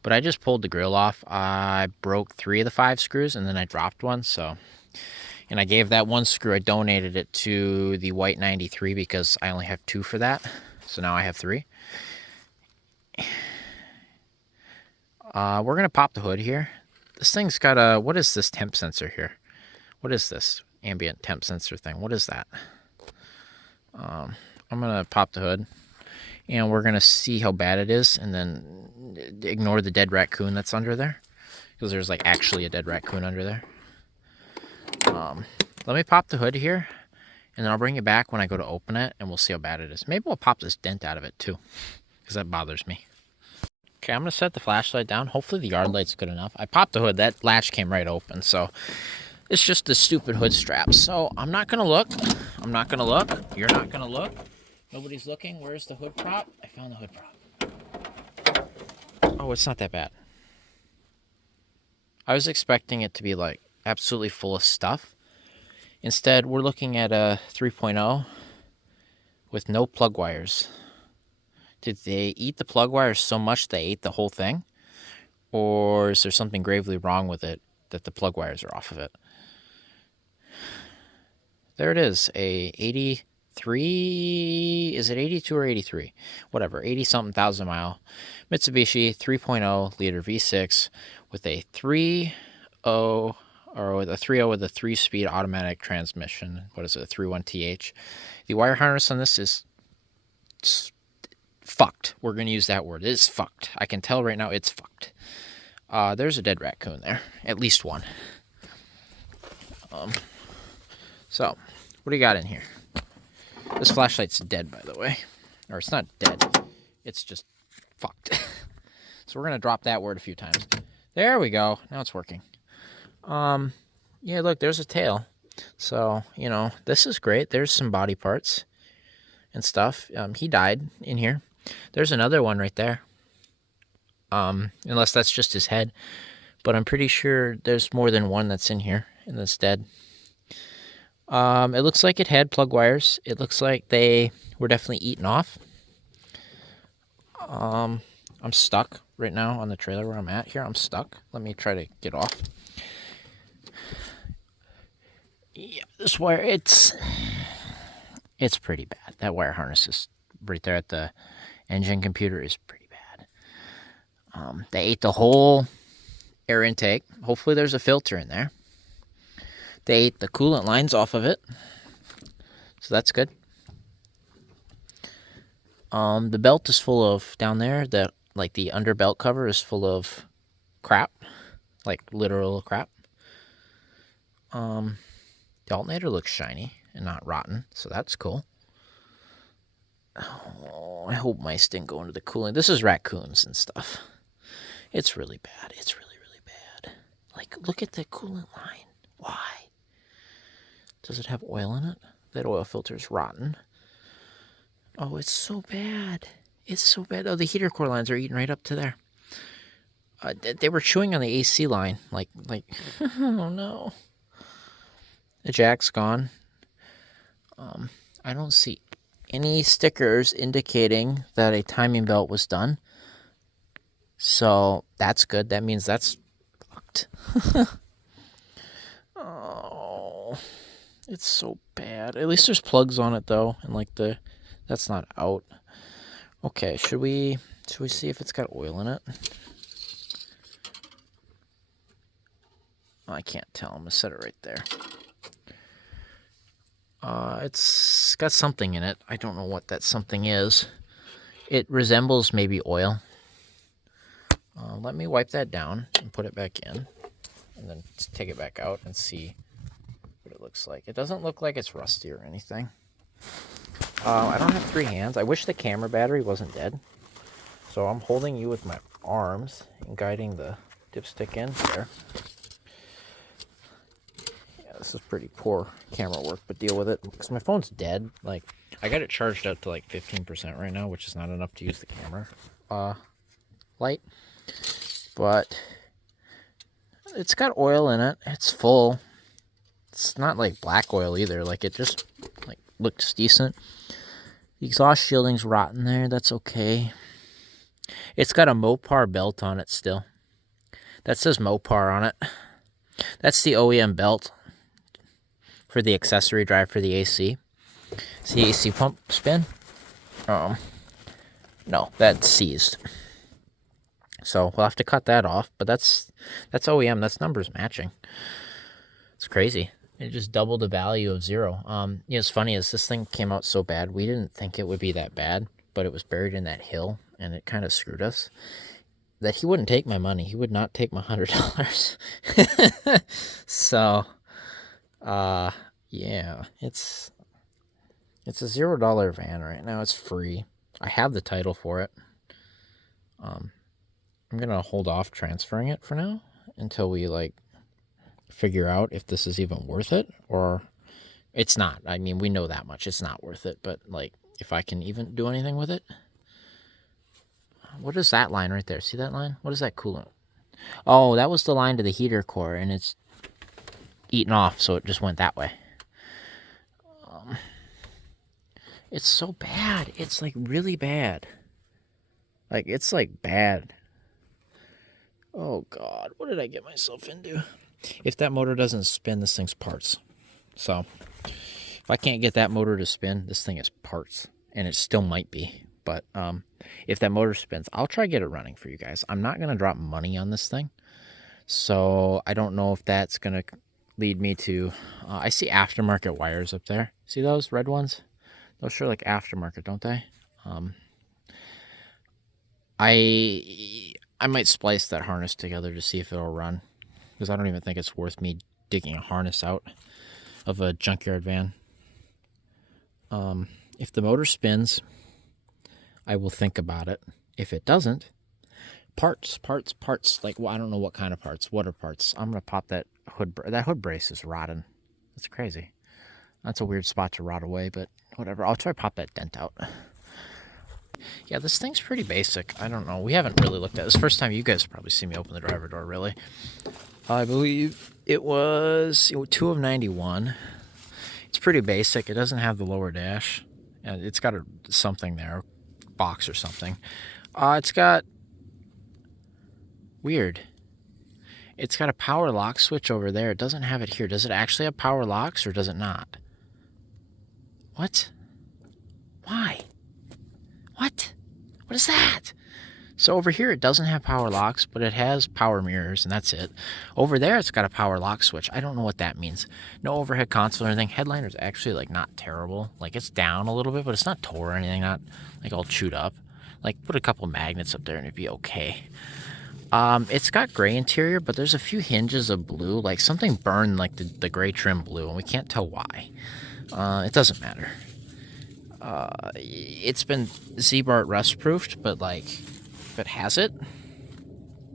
But I just pulled the grill off. I broke 3 of the 5 screws and then I dropped one. So, and I gave that one screw, I donated it to the white 93 because I only have 2 for that. So now I have 3. We're going to pop the hood here. This thing's got a, what is this temp sensor here? What is this ambient temp sensor thing? What is that? I'm going to pop the hood and we're going to see how bad it is and then ignore the dead raccoon that's under there because there's like actually a dead raccoon under there. Let me pop the hood here and then I'll bring it back when I go to open it and we'll see how bad it is. Maybe we'll pop this dent out of it too because that bothers me. Okay, I'm going to set the flashlight down. Hopefully the yard light's good enough. I popped the hood. That latch came right open, so it's just the stupid hood straps. So I'm not going to look. I'm not going to look. You're not going to look. Nobody's looking. Where's the hood prop? I found the hood prop. Oh, it's not that bad. I was expecting it to be like absolutely full of stuff. Instead, we're looking at a 3.0 with no plug wires. Did they eat the plug wires so much they ate the whole thing? Or is there something gravely wrong with it that the plug wires are off of it? There it is, a is it 82 or 83? Whatever, 80 something thousand mile Mitsubishi 3.0 liter V6 with a 3.0 or with a 3.0 with a 3-speed automatic transmission. What is it, a 3.1 TH? The wire harness on this is fucked. We're going to use that word. It's fucked. I can tell right now it's fucked. There's a dead raccoon there. At least one. So, what do you got in here? This flashlight's dead, by the way. Or it's not dead. It's just fucked. So we're going to drop that word a few times. There we go. Now it's working. Yeah, look, there's a tail. So, you know, this is great. There's some body parts and stuff. He died in here. There's another one right there. Unless that's just his head. But I'm pretty sure there's more than one that's in here and that's dead. It looks like it had plug wires. It looks like they were definitely eaten off. I'm stuck right now on the trailer where I'm at here. I'm stuck. Let me try to get off. Yeah, this wire, it's pretty bad. That wire harness is right there at the engine computer is pretty bad. They ate the whole air intake. Hopefully there's a filter in there. They ate the coolant lines off of it. So that's good. The belt is full of, down there, like the under belt cover is full of crap. Like literal crap. The alternator looks shiny and not rotten, so that's cool. Oh, I hope mice didn't go into the cooling. This is raccoons and stuff. It's really bad. It's really, really bad. Like, look at the coolant line. Why? Does it have oil in it? That oil filter is rotten. Oh, it's so bad. It's so bad. Oh, the heater core lines are eating right up to there. They were chewing on the AC line. Like, oh no. The jack's gone. I don't see any stickers indicating that a timing belt was done. So that's good. That means that's fucked. Oh, it's so bad. At least there's plugs on it though, and like that's not out. Okay, should we see if it's got oil in it? Oh, I can't tell. I'm gonna set it right there. It's got something in it. I don't know what that something is. It resembles maybe oil. Let me wipe that down and put it back in. And then take it back out and see what it looks like. It doesn't look like it's rusty or anything. I don't have 3 hands. I wish the camera battery wasn't dead. So I'm holding you with my arms and guiding the dipstick in there. This is pretty poor camera work, but deal with it because my phone's dead. Like, I got it charged up to like 15% right now, which is not enough to use the camera light. But it's got oil in it. It's full. It's not like black oil either. Like, it just like looks decent. The exhaust shielding's rotten there. That's okay. It's got a Mopar belt on it still. That says Mopar on it. That's the OEM belt for the accessory drive for the AC. See AC pump spin? No, that's seized. So we'll have to cut that off, but that's OEM. That's numbers matching. It's crazy. It just doubled the value of 0. You know, it's funny is this thing came out so bad. We didn't think it would be that bad, but it was buried in that hill, and it kind of screwed us. That he wouldn't take my money. He would not take my $100. So, yeah, it's a $0 van right now. It's free. I have the title for it. I'm gonna hold off transferring it for now until we like figure out if this is even worth it or it's not. I mean, we know that much. It's not worth it. But like, if I can even do anything with it. What is that line right there? See that line? What is that coolant? Oh, that was the line to the heater core, and it's eaten off, so it just went that way. It's so bad. It's like really bad. Like, it's like bad. Oh God, what did I get myself into? If that motor doesn't spin, this thing's parts. So, if If I can't get that motor to spin, this thing is parts, and it still might be. But if that motor spins, I'll try to get it running for you guys. I'm not going to drop money on this thing, so I don't know if that's going to lead me to... I see aftermarket wires up there. See those red ones? Those sure like aftermarket, don't they? I might splice that harness together to see if it'll run, because I don't even think it's worth me digging a harness out of a junkyard van. If the motor spins, I will think about it. If it doesn't, parts. Like, well, I don't know what kind of parts. What are parts? I'm gonna pop that hood. That hood brace is rotting. That's crazy. That's a weird spot to rot away, but whatever. I'll try to pop that dent out. Yeah, this thing's pretty basic. I don't know. We haven't really looked at this. First time you guys probably see me open the driver door, really. I believe it was 2 of 91. It's pretty basic. It doesn't have the lower dash. And it's got something there, box or something. It's got... Weird. It's got a power lock switch over there. It doesn't have it here. Does it actually have power locks or does it not? What? Why? What? What is that? So over here it doesn't have power locks, but it has power mirrors, and that's it. Over there it's got a power lock switch. I don't know what that means. No overhead console or anything. Headliner's actually like not terrible. Like it's down a little bit, but it's not tore or anything, not like all chewed up. Like put a couple magnets up there and it'd be okay. It's got gray interior, but there's a few hinges of blue. Like something burned like the gray trim blue, and we can't tell why. It doesn't matter. It's been Z-Bart rust-proofed, but like, if it has it,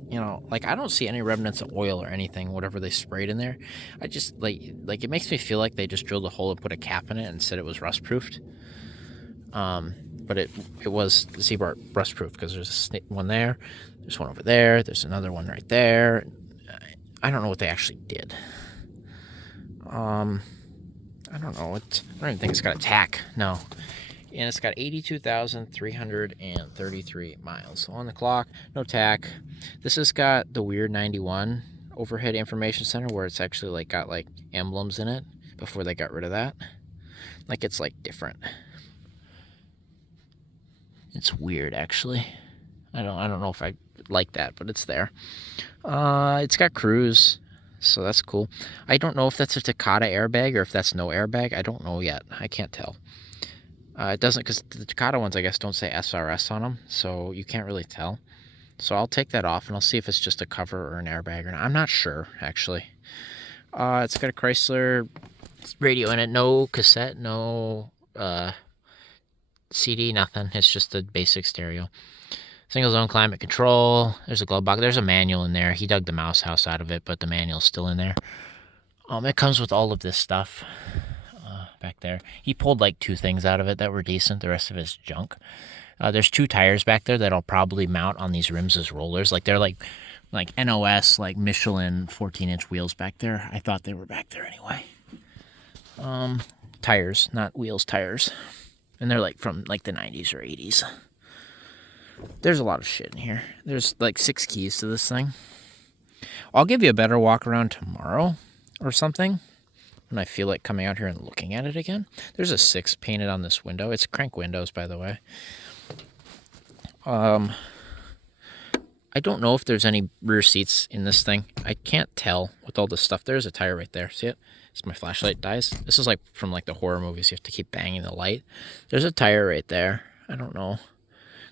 you know, like I don't see any remnants of oil or anything, whatever they sprayed in there. I just like it makes me feel like they just drilled a hole and put a cap in it and said it was rust-proofed. But it was Z-Bart rust-proof because there's one there, there's one over there, there's another one right there. I don't know what they actually did. I don't know. I don't even think it's got a tack. No. And it's got 82,333 miles on the clock. No tack. This has got the weird 91 overhead information center where it's actually like got like emblems in it before they got rid of that. Like it's like different. It's weird actually. I don't know if I like that, but it's there. It's got cruise. So that's cool. I don't know if that's a Takata airbag or if that's no airbag. I don't know yet. I can't tell. It doesn't, because the Takata ones, I guess, don't say SRS on them, so you can't really tell. So I'll take that off, and I'll see if it's just a cover or an airbag or not. I'm not sure, actually. It's got a Chrysler radio in it. No cassette, no CD, nothing. It's just a basic stereo. Single zone climate control. There's a glove box. There's a manual in there. He dug the mouse house out of it, but the manual's still in there. It comes with all of this stuff back there. He pulled like 2 things out of it that were decent. The rest of it's junk. There's 2 tires back there that I'll probably mount on these rims as rollers. Like they're like NOS, like Michelin 14-inch wheels back there. I thought they were back there anyway. Tires, not wheels, tires. And they're like from like the 90s or 80s. There's a lot of shit in here. There's like 6 keys to this thing. I'll give you a better walk around tomorrow or something when I feel like coming out here and looking at it again. There's a 6 painted on this window. It's crank windows, by the way. I don't know if there's any rear seats in this thing. I can't tell with all this stuff. There's a tire right there. See it? It's my flashlight dies. This is like from like the horror movies. You have to keep banging the light. There's a tire right there. I don't know.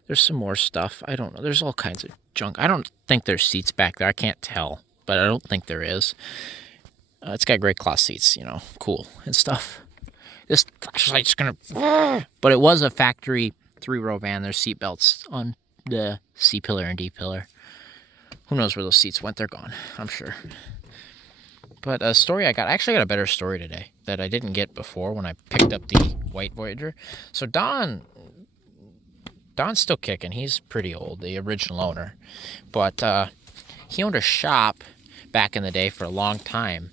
There's some more stuff. I don't know. There's all kinds of junk. I don't think there's seats back there. I can't tell, but I don't think there is. It's got great cloth seats, you know, cool and stuff. This flashlight's gonna... But it was a factory 3-row van. There's seat belts on the C-pillar and D-pillar. Who knows where those seats went? They're gone, I'm sure. But a story I actually got a better story today that I didn't get before when I picked up the white Voyager. So Don's still kicking. He's pretty old, the original owner. But he owned a shop back in the day for a long time.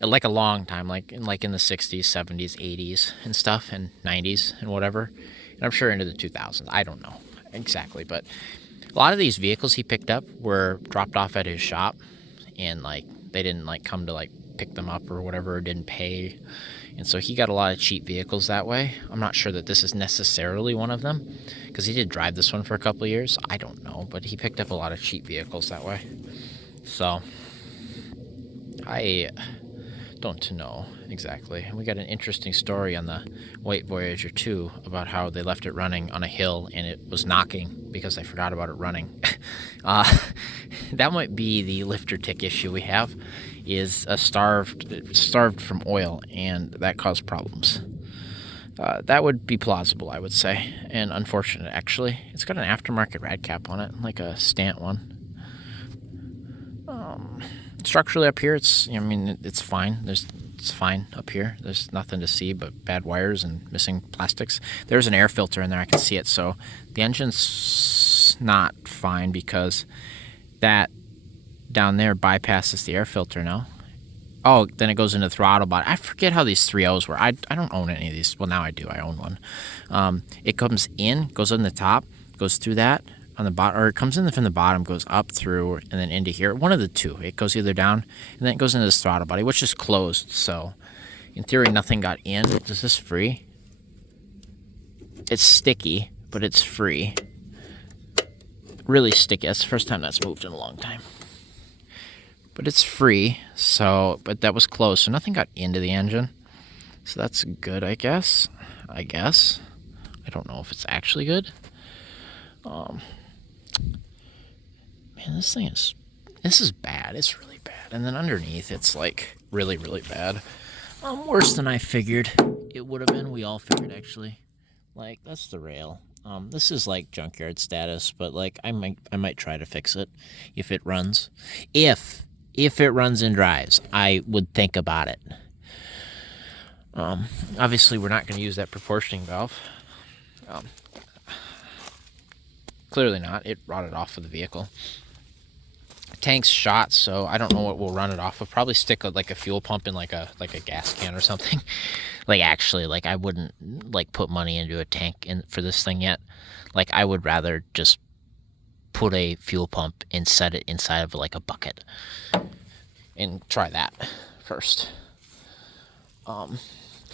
Like a long time, like in the 60s, 70s, 80s and stuff, and 90s and whatever. And I'm sure into the 2000s. I don't know exactly, but a lot of these vehicles he picked up were dropped off at his shop, and like they didn't like come to like pick them up or whatever, or didn't pay And so he got a lot of cheap vehicles that way. I'm not sure that this is necessarily one of them, because he did drive this one for a couple of years. I don't know, but he picked up a lot of cheap vehicles that way. So I don't know exactly. We got an interesting story on the White Voyager 2 about how they left it running on a hill and it was knocking because they forgot about it running. That might be the lifter tick issue we have, is starved from oil, and that caused problems. That would be plausible, I would say, and unfortunate, actually. It's got an aftermarket rad cap on it, like a Stant one. Structurally up here, it's fine. It's fine up here. There's nothing to see but bad wires and missing plastics. There's an air filter in there. I can see it. So the engine's not fine because that down there bypasses the air filter now. Oh, then it goes into the throttle body. I forget how these 3.0s were. I don't own any of these. Well, now I do. I own one. It comes in, goes on the top, goes through that on the bottom, or it comes in from the bottom, goes up through, and then into here. One of the two. It goes either down, and then it goes into this throttle body, which is closed. So, in theory, nothing got in. Is this free? It's sticky, but it's free. Really sticky. That's the first time that's moved in a long time. But it's free, but that was closed, so nothing got into the engine. So that's good, I guess. I don't know if it's actually good. Man, this is bad. It's really bad. And then underneath, it's like really, really bad. Worse than I figured it would have been. We all figured, actually. Like, that's the rail. This is like junkyard status, but like I might try to fix it if it runs. If it runs and drives, I would think about it. Obviously, we're not going to use that proportioning valve. Clearly not. It rotted off of the vehicle. Tank's shot, so I don't know what we'll run it off of. Probably stick a fuel pump in like a gas can or something. Like I wouldn't put money into a tank for this thing yet. Like, I would rather just put a fuel pump and set it inside of like a bucket and try that first.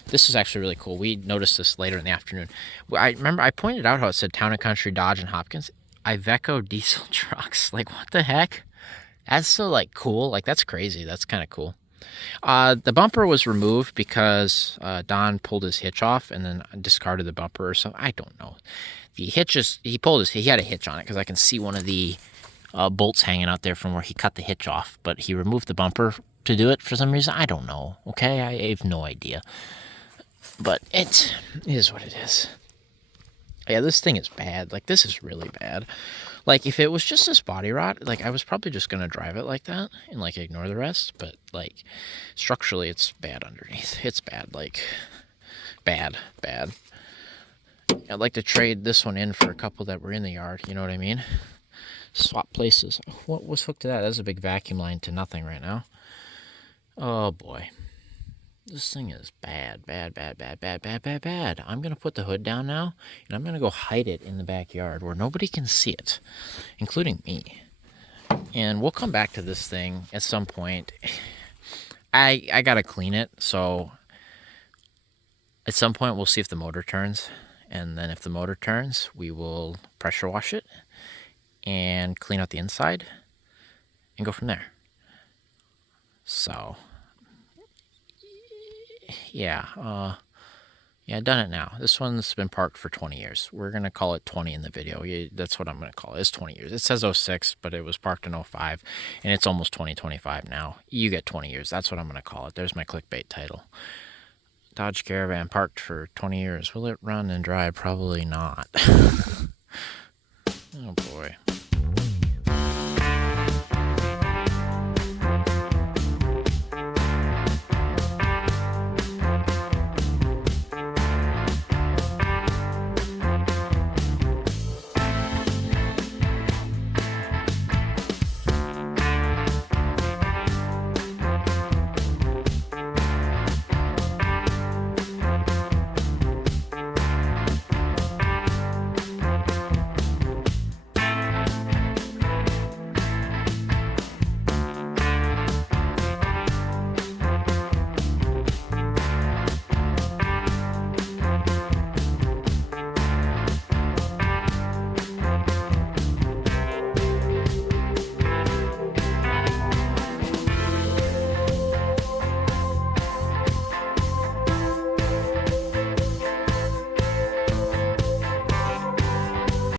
This is actually really cool. We noticed this later in the afternoon. I remember I pointed out how it said Town & Country, Dodge, and Hopkins. Iveco diesel trucks. Like, what the heck? That's so, cool. Like, that's crazy. That's kind of cool. The bumper was removed because Don pulled his hitch off and then discarded the bumper or something. I don't know. The hitches, he had a hitch on it because I can see one of the bolts hanging out there from where he cut the hitch off. But he removed the bumper to do it for some reason. I don't know. Okay? I have no idea. But it is what it is. Yeah, this thing is bad. Like, this is really bad. Like, if it was just this body rot, like, I was probably just going to drive it like that and, like, ignore the rest. But, like, structurally, it's bad underneath. It's bad, like, bad. I'd like to trade this one in for a couple that were in the yard. You know what I mean? Swap places. What was hooked to that? That's a big vacuum line to nothing right now. Oh, boy. This thing is bad. I'm going to put the hood down now, and I'm going to go hide it in the backyard where nobody can see it, including me. And we'll come back to this thing at some point. I got to clean it, so at some point we'll see if the motor turns. And then if the motor turns, we will pressure wash it and clean out the inside and go from there. So... yeah, I've done it now. This one's been parked for 20 years. We're going to call it 20 in the video. That's what I'm going to call it. It's 20 years. It says 06, but it was parked in 05, and it's almost 2025 now. You get 20 years. That's what I'm going to call it. There's my clickbait title. Dodge Caravan parked for 20 years. Will it run and drive? Probably not. Oh, boy.